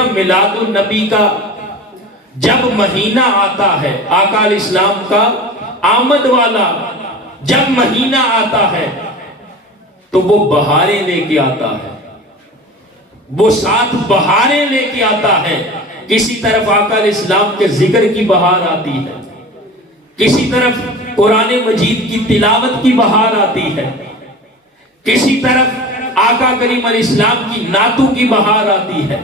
دیکھنا میلاد النبی کا جب مہینہ آتا ہے، آقا علیہ السلام کا آمد والا جب مہینہ آتا ہے تو وہ بہاریں لے کے آتا ہے، وہ ساتھ بہاریں لے کے آتا ہے۔ کسی طرف آقا علیہ السلام کے ذکر کی بہار آتی ہے، کسی طرف قرآن مجید کی تلاوت کی بہار آتی ہے، کسی طرف آقا کریم علیہ السلام کی نعتوں کی بہار آتی ہے،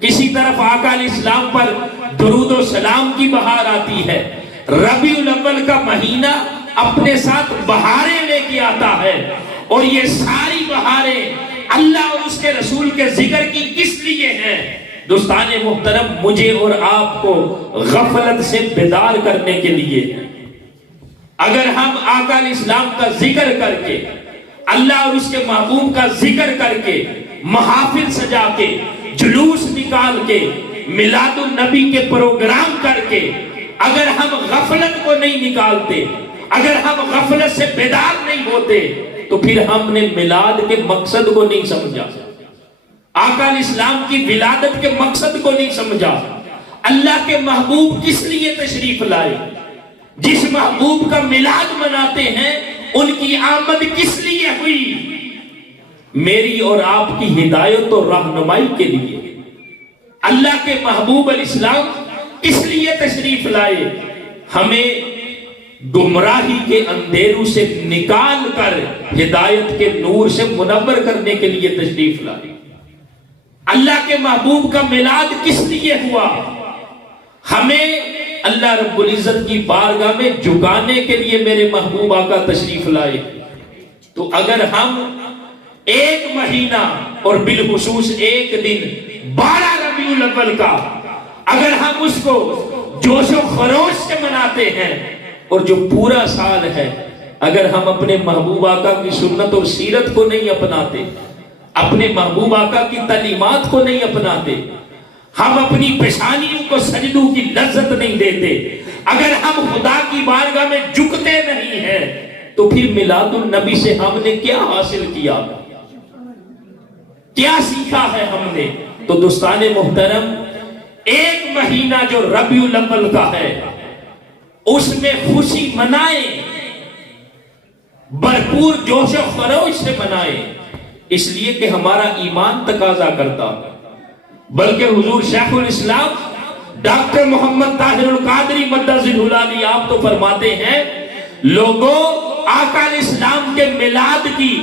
کسی طرف آقا علیہ السلام پر درود و سلام کی بہار آتی ہے۔ ربیع الاول کا مہینہ اپنے ساتھ بہاریں لے کے آتا ہے، اور یہ ساری بہاریں اللہ اور اس کے رسول کے ذکر کی کس لیے ہیں؟ دوستان محترم، مجھے اور آپ کو غفلت سے بیدار کرنے کے لیے۔ اگر ہم آقا علیہ السلام کا ذکر کر کے، اللہ اور اس کے محبوب کا ذکر کر کے، محافل سجا کے، جلوس نکال کے، میلاد النبی کے پروگرام کر کے اگر ہم غفلت کو نہیں نکالتے، اگر ہم غفلت سے بیدار نہیں ہوتے، تو پھر ہم نے میلاد کے مقصد کو نہیں سمجھا، آقا علیہ السلام کی ولادت کے مقصد کو نہیں سمجھا۔ اللہ کے محبوب کس لیے تشریف لائے؟ جس محبوب کا میلاد مناتے ہیں ان کی آمد کس لیے ہوئی؟ میری اور آپ کی ہدایت اور رہنمائی کے لیے۔ اللہ کے محبوب علیہ السلام کس لیے تشریف لائے؟ ہمیں گمراہی کے اندھیروں سے نکال کر ہدایت کے نور سے منور کرنے کے لیے تشریف لائے۔ اللہ کے محبوب کا میلاد کس لیے ہوا؟ ہمیں اللہ رب العزت کی بارگاہ میں جھکانے کے لیے میرے محبوب آقا تشریف لائے۔ تو اگر ہم ایک مہینہ اور بالخصوص ایک دن 12 ربیع الاول کا اگر ہم اس کو جوش و خروش سے مناتے ہیں، اور جو پورا سال ہے اگر ہم اپنے محبوب آقا کی سنت اور سیرت کو نہیں اپناتے، اپنے محبوب آقا کی تعلیمات کو نہیں اپناتے، ہم اپنی پیشانیوں کو سجدوں کی لذت نہیں دیتے، اگر ہم خدا کی بارگاہ میں جھکتے نہیں ہیں، تو پھر میلاد النبی سے ہم نے کیا حاصل کیا؟ کیا سیکھا ہے ہم نے؟ تو دوستان محترم، ایک مہینہ جو ربیع الاول کا ہے اس میں خوشی منائیں، بھرپور جوش و خروش سے منائیں، اس لیے کہ ہمارا ایمان تقاضا کرتا ہے۔ بلکہ حضور شیخ الاسلام ڈاکٹر محمد طاہر القادری مدث العلی آپ تو فرماتے ہیں، لوگوں آقا علیہ السلام کے میلاد کی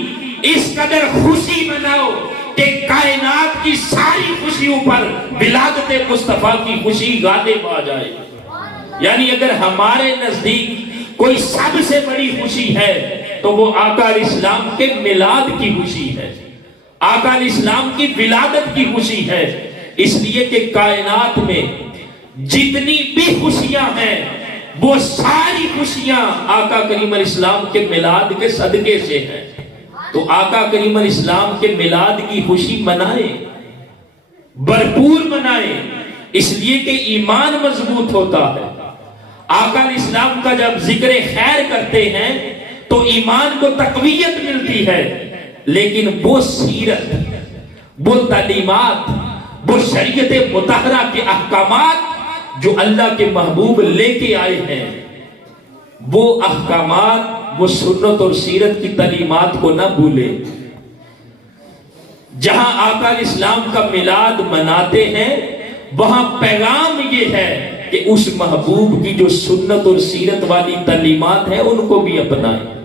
اس قدر خوشی مناؤ کہ کائنات کی ساری خوشیوں پر ولادت مصطفیٰ کی خوشی غالب آ جائے۔ یعنی اگر ہمارے نزدیک کوئی سب سے بڑی خوشی ہے تو وہ آقا علیہ السلام کے میلاد کی خوشی ہے، آقا علیہ السلام کی ولادت کی خوشی ہے۔ اس لیے کہ کائنات میں جتنی بھی خوشیاں ہیں وہ ساری خوشیاں آقا کریم علیہ السلام کے میلاد کے صدقے سے ہیں۔ تو آقا کریم علیہ السلام کے میلاد کی خوشی منائیں، بھرپور منائیں، اس لیے کہ ایمان مضبوط ہوتا ہے۔ آقا علیہ السلام کا جب ذکر خیر کرتے ہیں تو ایمان کو تقویت ملتی ہے، لیکن وہ سیرت، وہ تعلیمات، وہ شریعت مطہرہ کے احکامات جو اللہ کے محبوب لے کے آئے ہیں، وہ احکامات، وہ سنت اور سیرت کی تعلیمات کو نہ بھولیں۔ جہاں آقا علیہ السلام کا میلاد مناتے ہیں وہاں پیغام یہ ہے کہ اس محبوب کی جو سنت اور سیرت والی تعلیمات ہیں ان کو بھی اپنائیں۔